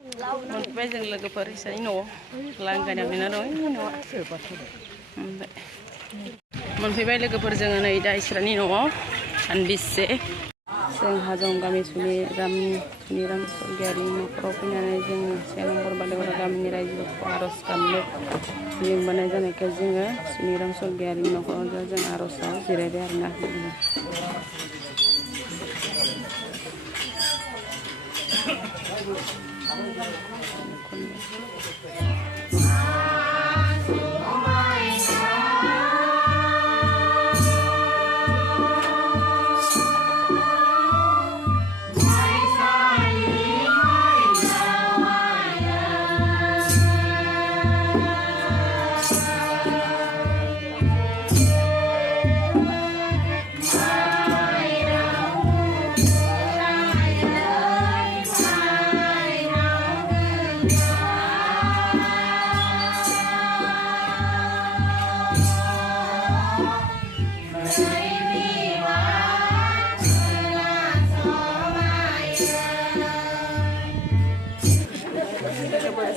मोनफैबाय जों लोगोफोर इसानि न'आव लांगायनानै दं न'आ मोनफैबाय लोगोफोर जोङो नै दा इसोरनि न'आव दान्दिसे जोंहा जों गामि सुनिराम सरगियारि न'खराव फैनानै जों 1 नम्बर बालिगरा गामिनि रायजोफोरखौ आर'ज गाबनो लिंबोनाय जानायखाय जोङो सुनिराम सरगियारि न'खराव जों आर'जआव जिरायबाय आरोना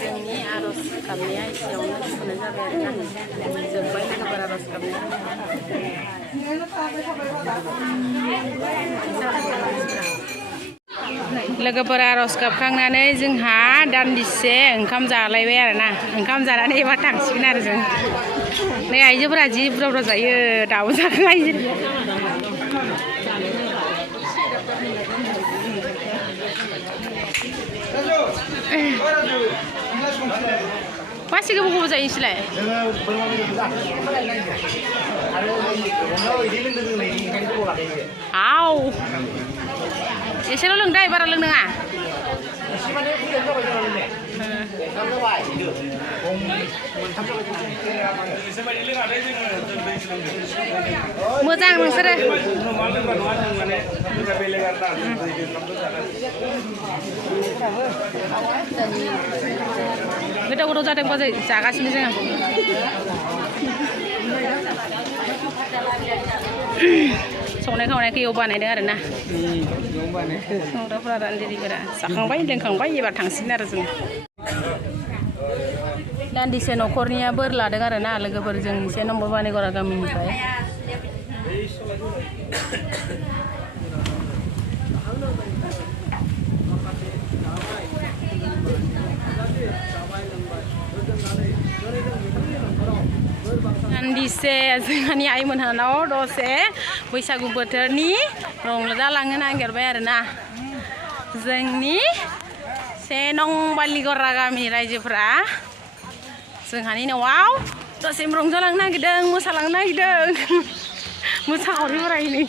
जोंनि आर'ज गाबनाया एसेयावनो दोनथ'नाय जाबाय आरोना जोब्बाय लोगोफोर आर'ज गाबनाया लोगोफोर आर'ज गाबखांनानै जोंहा दान्दिसे ओंखाम जालायबाय आरोना ओंखाम जानानै एबार थांसिगोन आरो जों नै आइजोफोरा जि बुरजा बुरजा जायो दाबो जाखो आइजो मासे गोबाव गोबाव जायो नोंसोरलाय आव एसेल' लोंदो बारा लोंनाङा मोजां नोंसोरो गोदाव गोदाव जादों बाजै जागासिनो जोङो संनाय खावनायखौ एव बानायदों आरो ना संग्राफोरा रानदिरिफोरा जाखांबाय लोंखांबाय एबार थांसिगोन आरो जों दान्दिसे न'खरनिया बोर लादों आरो ना लोगोफोर जों 1 नम्बर बालिगरा गामिनिफ्राय दान्दिसे जोंहानि आइमोनहानाव दसे बैसागु बोथोरनि रंजालांनो नागिरबाय आरोना जोंनि 1 नं बालिगरा गामिनि रायजोफोरा जोंहानि न'आव दसे रंजालांनो नागिरदों मोसालांनो नागिरदों मोसाहरैफोरा नै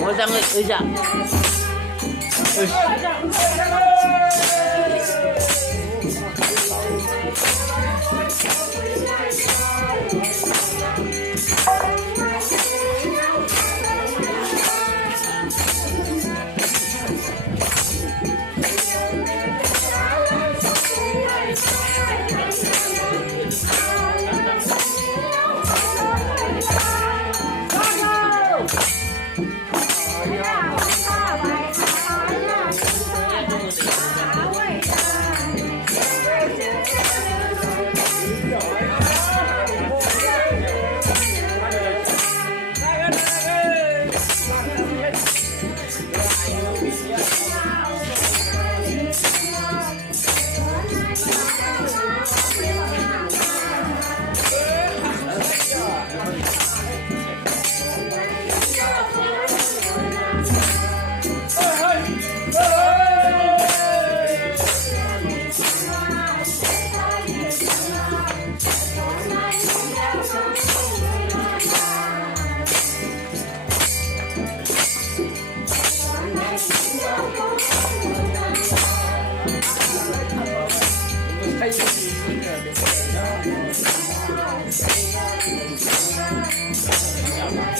मोजाङै ओजा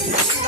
Thank you.